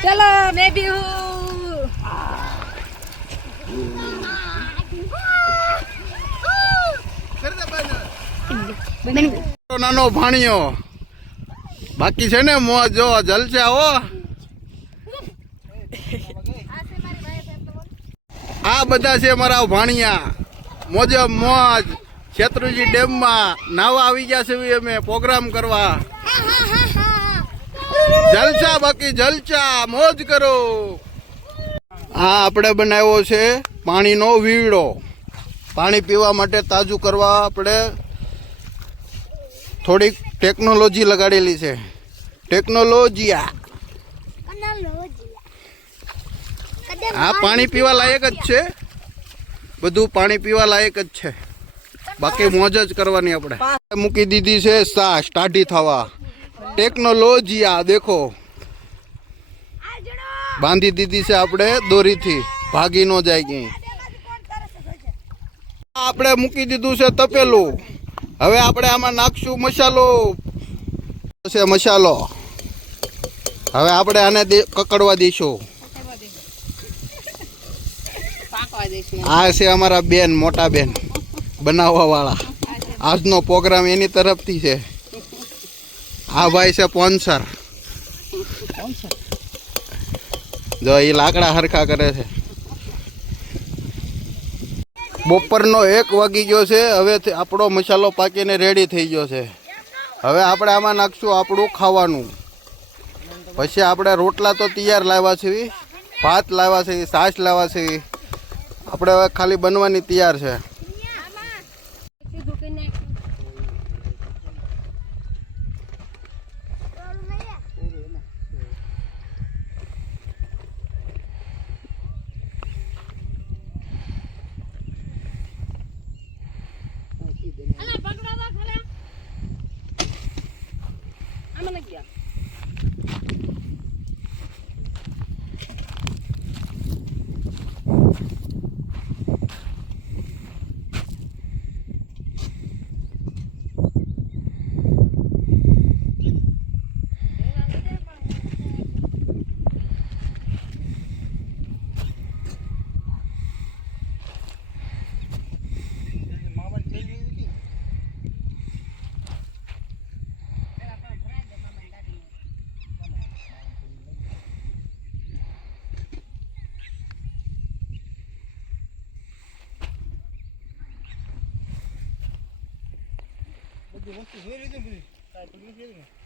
चलो मैं भी हूँ। નાનો ભાણિયો બાકી છે ને મોજ જો જલસા હો આ બધા છે મારા ભાણિયા મોજે મોજ શેત્રુજી ડેમમાં નાવા આવી ગયા છે અમે પ્રોગ્રામ કરવા જલસા બાકી જલસા મોજ કરો આ આપણે બનાવ્યો છે પાણીનો વીવડો પાણી પીવા માટે તાજું કરવા આપણે થોડીક ટેકનોલોજી લગાડેલી છે ટેકનોલોજીયા આ પાણી પીવા લાયક જ છે બધું પાણી પીવા લાયક જ છે બાકી મોજ જ કરવાની આપણે મૂકી દીધી છે સાસ ટાઢી થવા ટેકનોલોજીયા દેખો બાંધી દીધી છે આપણે દોરીથી ભાગી ન જાય ક્યાંય આપણે મૂકી દીધું છે તપેલું હવે આપણે આમાં નાખશું મસાલો છે મસાલો હવે આપણે આને કકડવા દઈશું આ છે અમારા બેન મોટા બેન બનાવવા વાળા આજનો પ્રોગ્રામ એની તરફથી છે આ ભાઈ છે સ્પોન્સર જો એ લાકડા હરખા કરે છે બપોરનો 1 વાગી ગયો છે હવે આપણો મસાલો પાકીને રેડી થઈ ગયો છે હવે આપણે આમાં નાખશું આપણું ખાવાનું પછી આપણે રોટલા તો તૈયાર લાવ્યા છે ભાત લાવ્યા છે છાશ લાવ્યા છે આપણે હવે ખાલી બનવાની તૈયાર છે વસ્તુ જોઈ લીધી